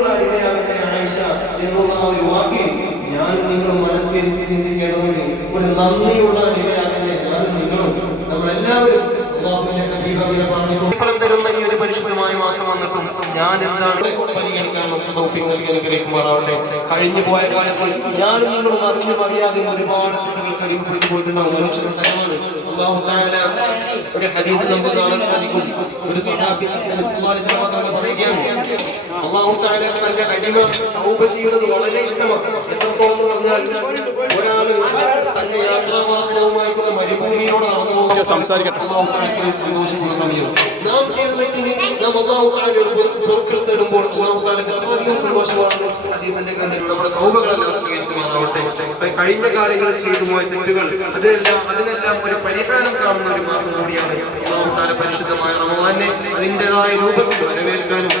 നന്ദിയുള്ള അടിമയാകട്ടെ ആയിഷ എന്നുള്ള ആ ഒരു വാക്ക് ഞാനും നിങ്ങളും മനസ്സിൽ ചിന്തിക്കേണ്ടതുണ്ട്. ഒരു നന്ദിയുള്ള അടിമയാകട്ടെ ഞാനും നിങ്ങളും. നമ്മളെല്ലാവരും തരുന്ന ഈ ഒരു പരിശുദ്ധമായ മാസം വന്നിട്ടും ഞാൻ എന്താണ് പരിഗണിക്കാൻ നമുക്ക് തൗഫീഖ് നൽകി അനുഗ്രഹിക്കുമാറാവട്ടെ. കഴിഞ്ഞു പോയ കാലത്ത് ഞാനും നിങ്ങളും അറിഞ്ഞും അറിയാതെയും ഒരുപാട് തെറ്റുകൾ കടിമപ്പെട്ടു പോയിട്ടുണ്ടാവും. മനുഷ്യ സഹജമാണ്. അല്ലാഹു തആല ഒരു ഹദീസിൽ നമുക്ക് കാണാൻ സാധിക്കും. ഒരു സ്വഹാബി നബി സല്ലല്ലാഹു അലൈഹി വസല്ലം പറയുകയാണ്, അല്ലാഹു തആല തന്റെ അടിമ തൗബ ചെയ്യുന്നത് വളരെ ഇഷ്ടമാണ്. എത്രത്തോളം എന്ന് പറഞ്ഞാൽ ഒരാൾ തന്റെ യാത്രാവാഹനവുമായി കൊണ്ട് മരുഭൂമിയോട് നടന്നു പോകുന്ന സന്തോഷമുള്ള സമയം നാം ചെയ്ത തെറ്റിന് നാം അല്ലാഹു തആലയോട് പൊറുക്കൽ തേടുമ്പോൾ അല്ലാഹു തആലക്ക് അത്രയധികം സന്തോഷമാണ്. ഹദീസിന്റെ ഗ്രന്ഥത്തിൽ നമ്മുടെ തൗബകളെല്ലാം സ്വീകരിക്കുമാറാവട്ടെ. കഴിഞ്ഞ കാലങ്ങളിൽ ചെയ്തു പോയ തെറ്റുകൾ അതിനെല്ലാം ഒരു പരിഹാരം കാണുന്ന ഒരു മാസം കൂടിയാണ്. അല്ലാഹു തആല പരിശുദ്ധമായ റമളാനെ അതിൻ്റെതായ രൂപത്തിൽ വരവേൽക്കാനും